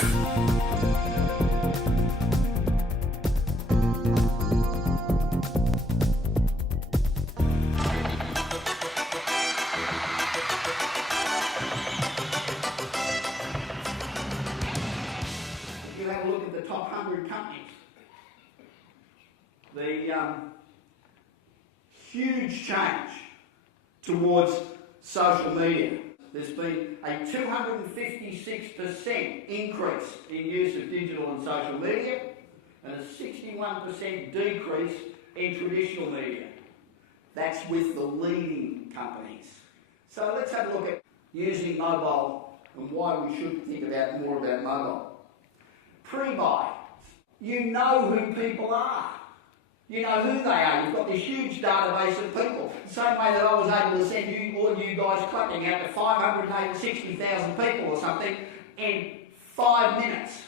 If you have a look at the top 100 companies, the huge change towards social media. There's been a 256% increase in use of digital and social media and a 61% decrease in traditional media. That's with the leading companies. So let's have a look at using mobile and why we should think about more about mobile. Pre-buy. You know who people are. You know who they are. You've got this huge database of people. The same way that I was able to send you, all you guys clapping out to 560,000 people or something in 5 minutes.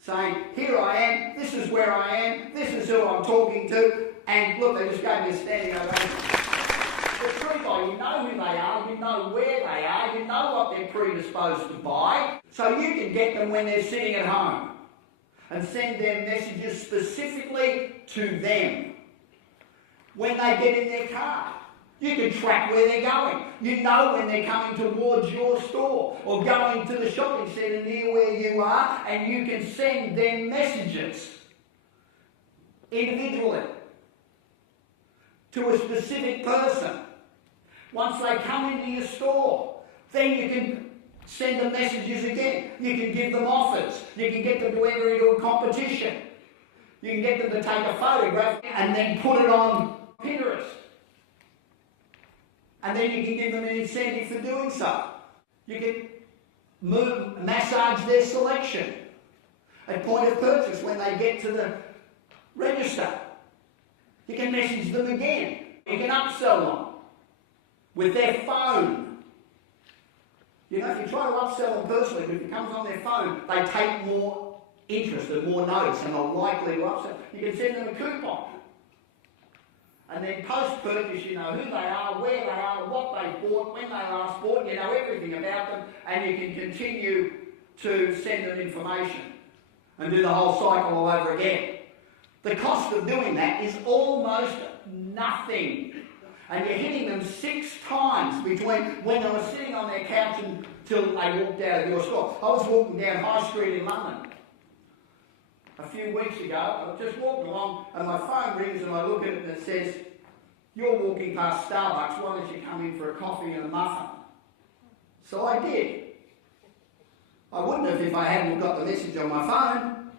Saying, here I am, this is where I am, this is who I'm talking to, and look, they just gave me a standing ovation. The pre-buy, you know who they are, you know where they are, you know what they're predisposed to buy, so you can get them when they're sitting at home and send them messages specifically to them. When they get in their car, you can track where they're going. You know when they're coming towards your store or going to the shopping centre near where you are, and you can send them messages individually to a specific person. Once they come into your store, then you can send them messages again. You can give them offers. You can get them to enter into a competition. You can get them to take a photograph and then put it on Pinterest. And then you can give them an incentive for doing so. You can massage their selection at point of purchase when they get to the register. You can message them again. You can upsell them with their phone. You know, if you try to upsell them personally, but if it comes on their phone, they take more interest and more notice and are likely to upsell. You can send them a coupon. And then post-purchase, you know who they are, where they are, what they bought, when they last bought, you know everything about them, and you can continue to send them information and do the whole cycle all over again. The cost of doing that is almost nothing. And you're hitting them 6 times between when they were sitting on their couch until they walked out of your store. I was walking down High Street in London a few weeks ago. I was just walking along and my phone rings and I look at it and it says, you're walking past Starbucks, why don't you come in for a coffee and a muffin? So I did. I wouldn't have if I hadn't got the message on my phone.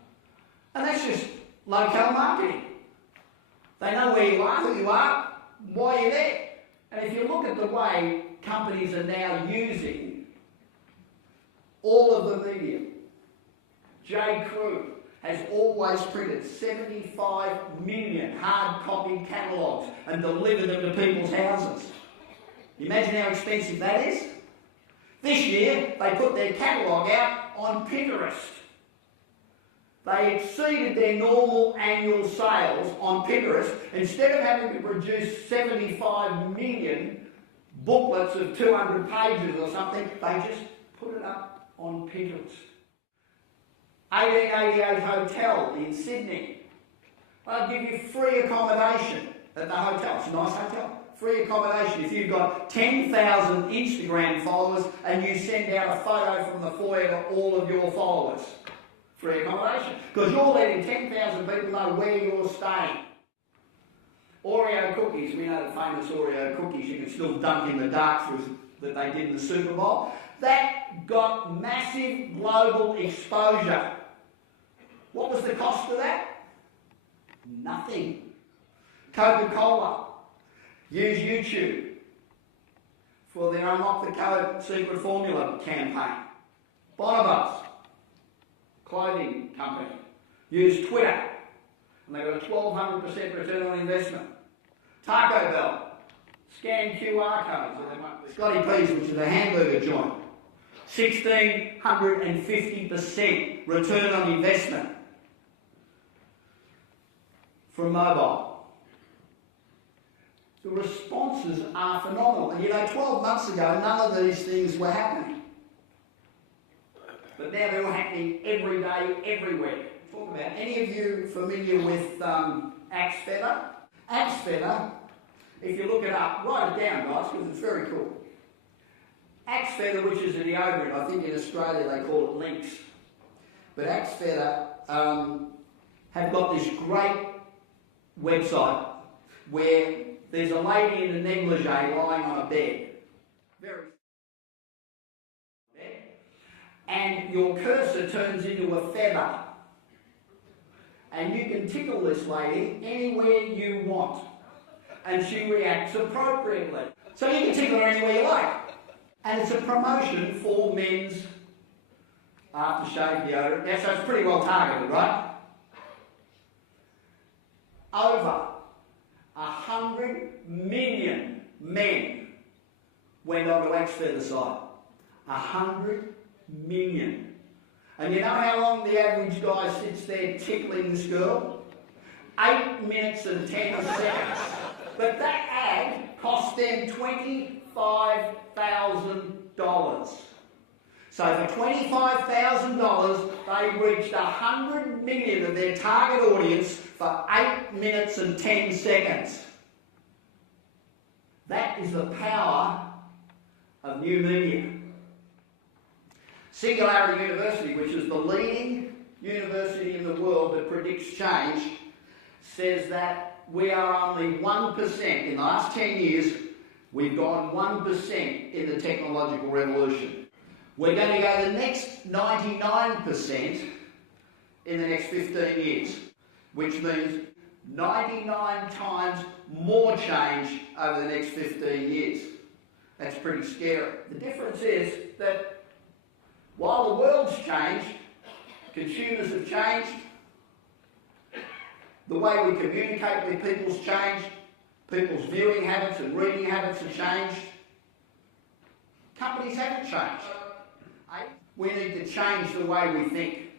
And that's just local marketing. They know where you are, who you are, why you're there. And if you look at the way companies are now using all of the media, J. Crew has always printed 75 million hard copy catalogues and delivered them to people's houses. You imagine how expensive that is? This year, they put their catalogue out on Pinterest. They exceeded their normal annual sales on Pinterest. Instead of having to produce 75 million booklets of 200 pages or something, they just put it up on Pinterest. 1888 Hotel in Sydney. They'll give you free accommodation at the hotel. It's a nice hotel. Free accommodation if you've got 10,000 Instagram followers and you send out a photo from the foyer to all of your followers. Free accommodation. Because you're letting 10,000 people know where you're staying. Oreo cookies. We know the famous Oreo cookies you can still dunk in the dark through that they did in the Super Bowl. That got massive global exposure. What was the cost of that? Nothing. Coca-Cola use YouTube for their Unlock the Code Secret Formula campaign. Bonobos, clothing company, use Twitter and they got a 1,200% return on investment. Taco Bell, scan QR codes. Scotty P's, which is a hamburger joint, 1,650% return on investment from mobile. The responses are phenomenal. And you know, 12 months ago, none of these things were happening. but now they're all happening every day, everywhere. Talk about, any of you familiar with axe feather? Axe feather, if you look it up, write it down, guys, because it's very cool. Axe feather, which is a deodorant, I think in Australia they call it Lynx. But axe feather have got this great website where there's a lady in a negligee lying on a bed. Very bed. And your cursor turns into a feather. And you can tickle this lady anywhere you want. And she reacts appropriately. So you can tickle her anywhere you like. And it's a promotion for men's aftershave deodorant. Yeah, so it's pretty well targeted, right? Over 100 million men went onto axe feather site. 100 million. And you know how long the average guy sits there tickling this girl? 8 minutes and 10 seconds. But that ad cost them $25,000. So for $25,000, they reached 100 million of their target audience for 8 minutes and 10 seconds. That is the power of new media. Singularity University, which is the leading university in the world that predicts change, says that we are only 1%. In the last 10 years, we've gone 1% in the technological revolution. We're going to go the next 99% in the next 15 years, which means 99 times more change over the next 15 years. That's pretty scary. The difference is that while the world's changed, consumers have changed, the way we communicate with people's changed, people's viewing habits and reading habits have changed, companies haven't changed. We need to change the way we think.